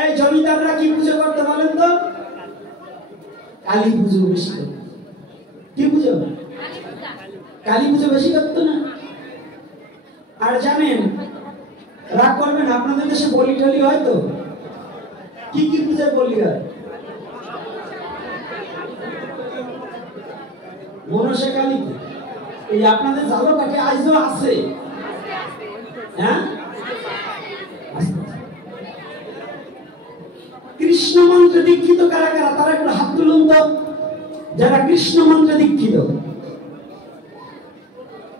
এই জমিদাররা কি পুজো করতে বলেন তো? কালী পুজো বেশি করত। কি পুজো? কালী পুজো বেশি করতো না? আর জানেন, রাগ করবেন, আপনাদের দেশে বলি টলি হয় তো? কি কি পূজার বলি হয়? মনসা কালী। এই আপনাদের ঝালকাঠি আজও আছে? হ্যাঁ, কৃষ্ণ মন্ত্রে দীক্ষিত কারা কারা? তারা একটু হাত তুলুন তো। যারা কৃষ্ণ মন্ত্রে দীক্ষিত,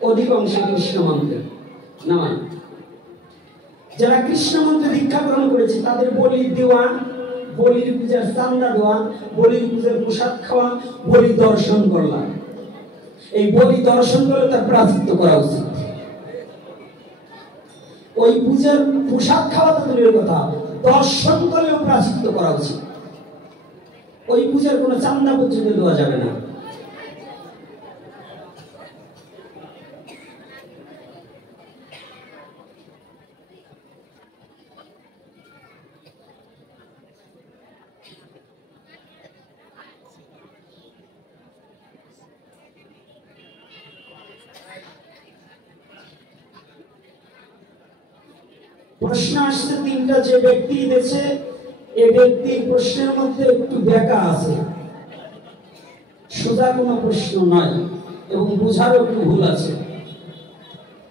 অধিকাংশ কৃষ্ণ মন্ত্রে নামান। যারা কৃষ্ণ মন্ত্রে দীক্ষা গ্রহণ করেছে তাদের বলি দেওয়া, বলির পূজার চান্দা দেওয়া, বলির পূজার প্রসাদ খাওয়া, বলি দর্শন করলাম। এই বলি দর্শন করে তার প্রায়শ্চিত্ত করা উচিত। ওই পূজার প্রসাদ খাওয়া তো দূরের কথা, দর্শন করেও প্রায়শ্চিত্ত করা উচিত। ওই পূজার কোনো চান্দা পর্যন্ত দেওয়া যাবে না। প্রশ্ন আসছে তিনটা, যে ব্যক্তি দিয়েছে এই ব্যক্তির প্রশ্নের মধ্যে একটু ব্যাকা আছে, সোজা কোনো প্রশ্ন নয় এবং বোঝারও একটু ভুল আছে।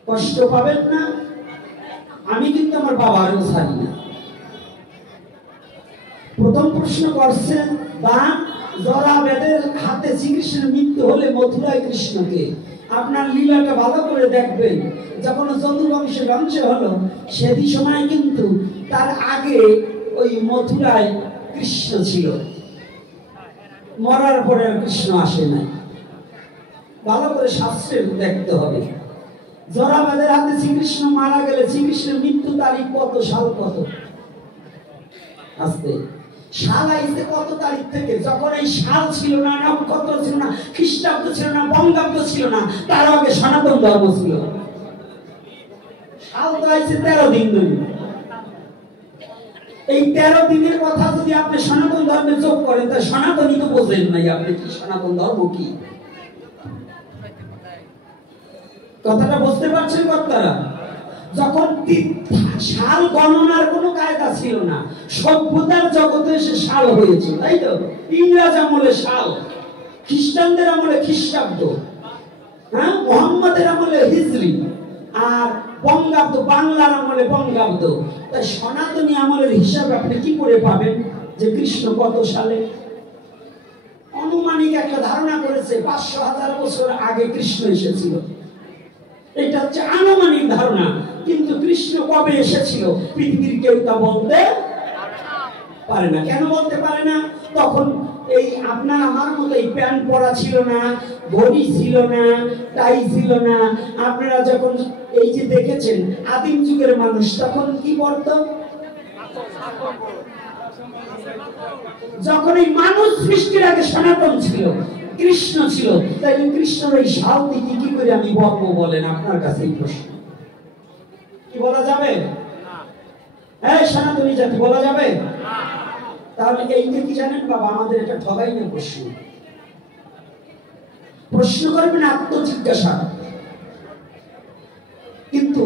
কষ্ট পাবেন না, আমি কিন্তু আমার বাবারও ছাড়ি না। প্রথম প্রশ্ন করছেন, জরাবেদের হাতে শ্রীকৃষ্ণের মৃত্যু হলে মথুরায় কৃষ্ণকে, আপনার লীলাটা ভালো করে দেখবেন। যখন যদুবংশের ধ্বংস হলো সেদিন সময় কিন্তু তার আগে ওই মথুরায় কৃষ্ণ ছিল, মরার পরে কৃষ্ণ আসে নাই। ভালো করে শাস্ত্রে দেখতে হবে। জরাবেদের হাতে শ্রীকৃষ্ণ মারা গেলে শ্রীকৃষ্ণের মৃত্যু তারিখ কত, সাল কত? আসতে সাল আইছে কত তারিখ থেকে? যখন এই সাল ছিল না, নক্ষত্র ছিল না, খ্রিস্টাব্দ ছিল না, বঙ্গাব্দ ছিল না, তার আগে সনাতন ধর্ম ছিল। সাল তো আইছে 13 দিন ধরে। এই 13 দিনের কথা যদি আপনি সনাতন ধর্মে যোগ করেন, তা সনাতনই তো বোঝেন নাই আপনি কি সনাতন ধর্ম কি। কথাটা বুঝতে পারছেন কর্তারা? যখন সাল গণনার কোনো কায়দা ছিল না, সভ্যতার জগতে এসে সাল হয়েছে, তাই তো? ইংরেজ আমলে সাল, খ্রিস্টানদের আমলে খ্রিস্টাব্দ, হ্যাঁ, মুহাম্মাদের আমলে হিজরি, আর বঙ্গাব্দ বাংলার আমলে বঙ্গাব্দ। তাই সনাতনী আমলের হিসাব আপনি কি করে পাবেন যে কৃষ্ণ কত সালে? অনুমানিক একটা ধারণা করেছে 500,000 বছর আগে কৃষ্ণ এসেছিল। এটা হচ্ছে আনুমানিক ধারণা, কিন্তু কৃষ্ণ কবে এসেছিল পৃথিবীর কেউ তা বলতে পারে না। কেন বলতে পারে না? তখন এই আপনার আমার মতো এই প্যান্ট পরা ছিল না, ঘড়ি ছিল না, টাই ছিল না। আপনারা যখন এই যে দেখেছেন আদিম যুগের মানুষ, তখন কি পরত? যখন এই মানুষ সৃষ্টির আগে সনাতন ছিল, কৃষ্ণ ছিল, তাই কৃষ্ণের এই সাল দিকে কি করে আমি বলবো বলেন? আপনার কাছে এই প্রশ্ন কি বলা যাবে? হ্যাঁ, সনাতনী জাতি বলা যাবে? তাহলে এইটা কি জানেন বাবা, আমাদের এটা ঠগাই না প্রশ্ন। প্রশ্ন করবেন আত্মজিজ্ঞাসা, কিন্তু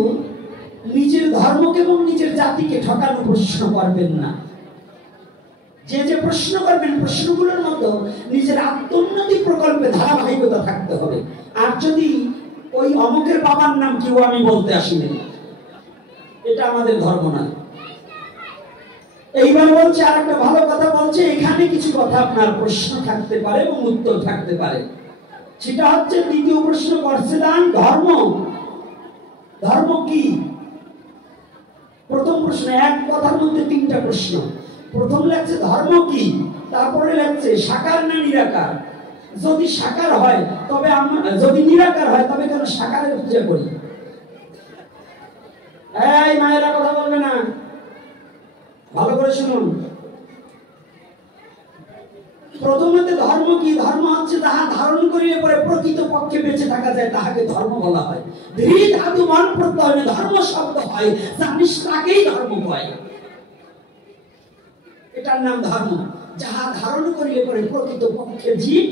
নিজের ধর্মকে এবং নিজের জাতিকে ঠকানো প্রশ্ন করবেন না। যে যে প্রশ্ন করবেন, প্রশ্নগুলোর মতো নিজের আত্মোন্নতি প্রকল্পে ধারাবাহিকতা থাকতে হবে। আর যদি ওই অমুকের বাবার নাম কেউ আমি বলতে আসিনি, এটা আমাদের ধর্ম না। এইবার বলছে আর একটা ভালো কথা বলছে, এখানে কিছু কথা আপনার প্রশ্ন থাকতে পারে এবং উত্তর থাকতে পারে। সেটা হচ্ছে দ্বিতীয় প্রশ্ন করছে দান ধর্ম, ধর্ম কি? প্রথম প্রশ্ন, এক কথার মধ্যে তিনটা প্রশ্ন। প্রথম লাগছে ধর্ম কি, তারপরে লাগছে সাকার না নিরাকার। যদি সাকার হয় তবে আমরা, যদি নিরাকার হয় তবে কেন সাকারের পূজা করি? এই মায়েরা কথা বলবে না, ভালো করে শুনুন। প্রথমত ধর্ম কি? ধর্ম হচ্ছে তাহা ধারণ করিলে পরে প্রকৃত পক্ষে বেঁচে থাকা যায়, তাহাকে ধর্ম বলা হয়। ধীর ধাতু মন প্রত্যয় ধর্ম শব্দ হয়, জানিস তাকেই ধর্ম হয়। এটার নাম ধর্ম। যাহা ধারণ করিলে পরে প্রকৃত পক্ষে জীব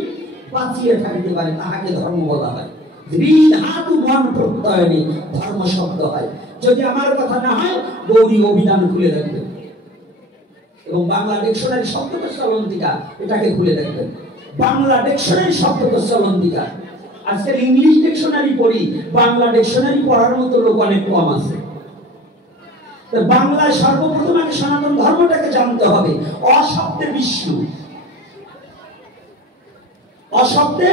বাঁচিয়ে থাকিতে পারে তাহাকে ধর্ম বলা হয়। ধাতু মন প্রত্যয়নে ধর্ম শব্দ হয়। যদি আমার কথা না হয় গৌরী অভিধান খুলে দেখবেন এবং বাংলা ডিকশনারি শব্দকোষ চলন্তিকা এটাকে খুলে দেখবেন। বাংলা ডিকশনারি শব্দকোষ চলন্তিকা, আজকাল ইংলিশ ডিকশনারি পড়ি, বাংলা ডিকশনারি পড়ার মতো লোক অনেক কম আছে। বাংলায় সর্বপ্রথম আগে সনাতন ধর্মটাকে জানতে হবে। অশব্দে বিষ্ণু, অশব্দে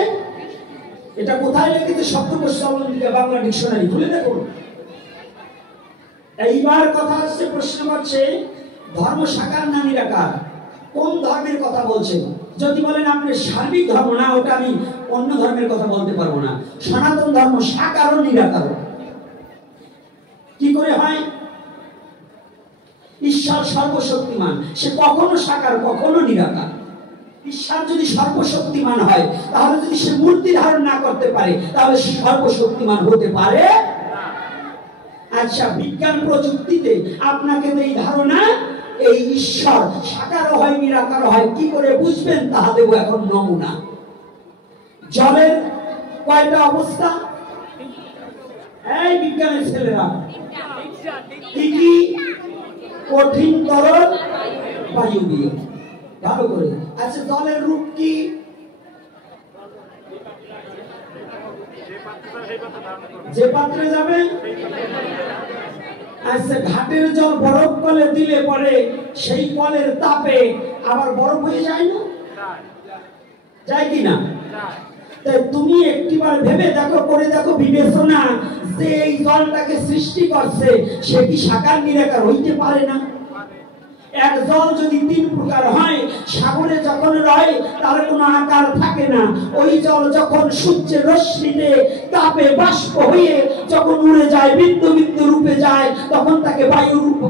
এটা কোথায় লিখিত? শব্দকোষ চলন্তিকা বাংলা ডিকশনারি খুলে দেখুন। এইবার কথা হচ্ছে, প্রশ্ন করছে ধর্ম সাকার না নিরাকার, কোন ধর্মের কথা বলছেন? যদি বলেন আপনি সার্বিক ধর্ম, না ওটা আমি অন্য ধর্মের কথা বলতে পারবো না। সনাতন ধর্ম সাকার ও নিরাকার। কি করে হয়? ঈশ্বর সর্বশক্তিমান, সে কখনো সাকার কখনো নিরাকার। ঈশ্বর যদি সর্বশক্তিমান হয়, তাহলে যদি সে মূর্তি ধারণ না করতে পারে, তাহলে সে সর্বশক্তিমান হতে পারে। আচ্ছা, বিজ্ঞান প্রযুক্তিতে আপনাকে এই ধারণা, এই ঈশ্বর সাকার হয় নিরাকার হয় কি করে বুঝবেন, তাহা দেব এখন নমুনা। জলের কয়টা অবস্থা? এই বিজ্ঞানের ছেলেরা, কি কি? কঠিন, তরল, বায়বীয়। ভালো করে। আচ্ছা, জলের রূপ কি? যে পাত্রে যাবে। আচ্ছা, ঘাটের জল বরফ কলে দিলে পরে সেই কলের তাপে আবার বরফ হয়ে যায় না? যায় কি না? তাই তুমি একটিবার ভেবে দেখো, করে দেখো বিবেচনা, যে এই জলটাকে সৃষ্টি করছে সে কি সাকার নিরাকার হইতে পারে না? এক জল যদি তিন প্রকার হয়, সাগরে যখন রয় তার কোনো আকার থাকে না। ওই জল যখন সূর্যের রশ্মিতে তাপে বাষ্প হয়ে যখন উড়ে যায়, বিন্দু বিন্দু রূপে যায়, তখন তাকে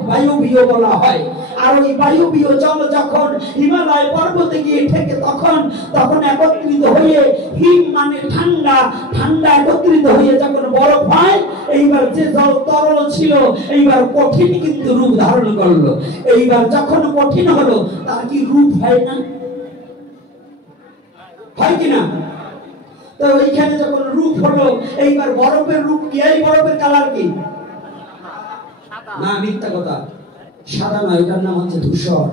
বায়বীয় বলা হয়। আর ওই বায়বীয় জল যখন হিমালয় পর্বতে গিয়ে ঠেকে, তখন একত্রিত হয়ে, হিম মানে ঠান্ডা, ঠান্ডা একত্রিত হয়ে যখন বরফ হয়, এইবার যে জল তরল ছিল এইবার কঠিন কিন্তু রূপ ধারণ করলো। এইবার যখন কঠিন হলো, তার কি রূপ হয় না? হয় কিনা? তো ওইখানে যখন রূপ হলো, এইবার বরফের রূপ কি? এই বরফের কালার কি? না, মিথ্যা কথা, সাদা নয়, এটার নাম হচ্ছে ধূসর।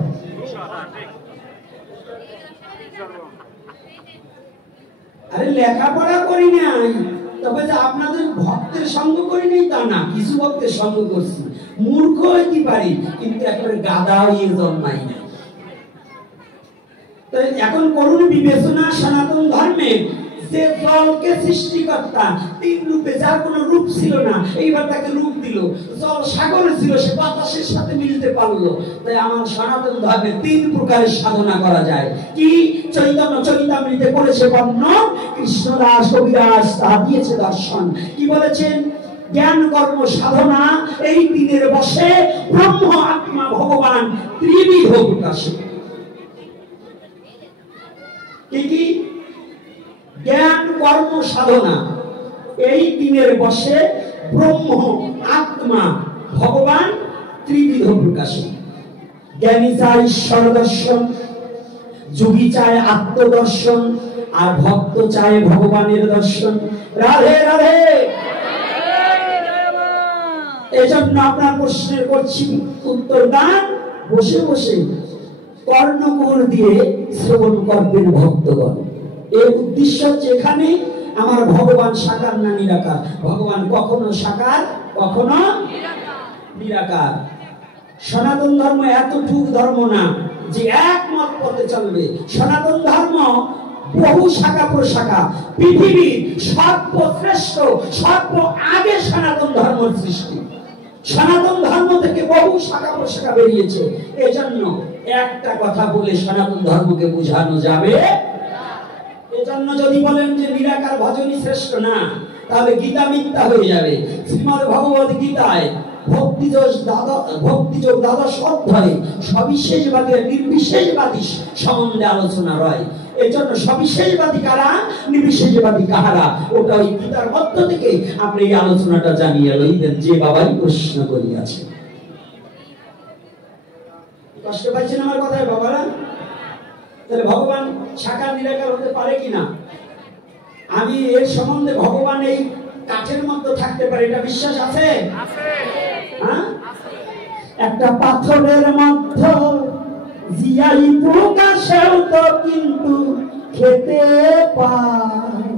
আরে লেখাপড়া করি নাই, তবে যে আপনাদের ভক্তের সঙ্গ করি নাই তা না, কিছু ভক্তের সঙ্গ করছি। মূর্খ হইতে পারি, কিন্তু একেবারে গাধা হয়ে জন্মাই না। এখন করুন বিবেচনা, সনাতন ধর্মে যে জলকে সৃষ্টিকর্তা তিন রূপে, যার কোনো রূপ ছিল না, এইবার তাকে রূপ দিল। জল সাগরে ছিল, সে বাতাসের সাথে মিলতে পারলো। তাই আমার সনাতন ধর্মে তিন প্রকারের সাধনা করা যায়। কি? চৈতন্য চরিতামৃতে করেছে বর্ণন, কৃষ্ণদাস কবিরাজ তাহা দিয়েছে দর্শন। কি বলেছেন? জ্ঞান কর্ম সাধনা এই তিনের বসে ব্রহ্ম আত্মা ভগবান ত্রিবিধ প্রকাশে। কি কি? জ্ঞান কর্ম সাধনা এই তিনের বসে ব্রহ্ম আত্মা ভগবান ত্রিবিধ প্রকাশে। জ্ঞানী চায় ঈশ্বর দর্শন, যোগী চায় আত্মদর্শন, আর ভক্ত চায় ভগবানের দর্শন। রাধে রাধে। এজন্য আপনার প্রশ্নের করছি উত্তর দান, বসে বসে কর্ণকুহর দিয়ে শ্রবণ করবেন ভক্তগণ। এর উদ্দেশ্য যেখানে আমার ভগবান সাকার না নিরাকার। ভগবান কখনো সাকার কখনো নিরাকার। সনাতন ধর্ম এতটুক ধর্ম না যে একমত পথে চলবে। সনাতন ধর্ম বহু শাখা প্রশাখা, পৃথিবীর সর্বশ্রেষ্ঠ সর্ব আগে সনাতন ধর্মের সৃষ্টি। সনাতন ধর্ম থেকে বহু শাখা প্রশাখা বেরিয়েছে। এজন্য একটা কথা বলে সনাতন ধর্মকে বোঝানো যাবে। এজন্য যদি বলেন যে নিরাকার ভজনই শ্রেষ্ঠ না, তাহলে গীতা মিথ্যা হয়ে যাবে। শ্রীমদ্ ভগবদ গীতায় ভক্তিযোগ দ্বাদশ অধ্যায়ে সবিশেষবাদী আর নির্বিশেষবাদী সম্বন্ধে আলোচনা রয়। এজন্য সবিশেষবাদী কারা, নির্বিশেষবাদী কাহারা, ওটা ওই গীতার মধ্য থেকে আপনি এই আলোচনাটা জানিয়ে লইবেন যে বাবাই প্রশ্ন করিয়াছে। কষ্ট পাচ্ছেন আমার কথায় বাবারা? তাহলে ভগবান সাকার নিরাকার হতে পারে কিনা? আমি এর সম্বন্ধে ভগবান এই কাঠের মধ্যে থাকতে পারে, এটা বিশ্বাস আছে? হ্যাঁ, একটা পাথরের মধ্যে জিয়াই পোকা সেও তো কিন্তু খেতে পায়।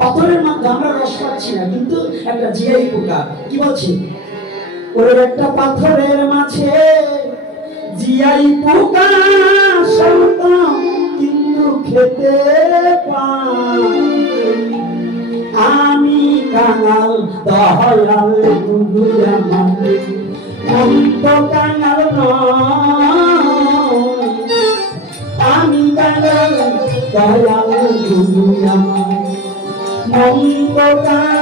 পাথরের মধ্যে আমরা রস পাচ্ছি না, কিন্তু একটা জিয়াই পোকা কি বলছে, ওর একটা পাথরের মাঝে জিয়াই পোকা সেও তো কিন্তু খেতে পায়। আমি কাঙাল দয়াল গুরু আমার, অন্ত কাঙাল নয়। আমি কাঙাল দয়াল গুরু আমার, অন্ত কাঙাল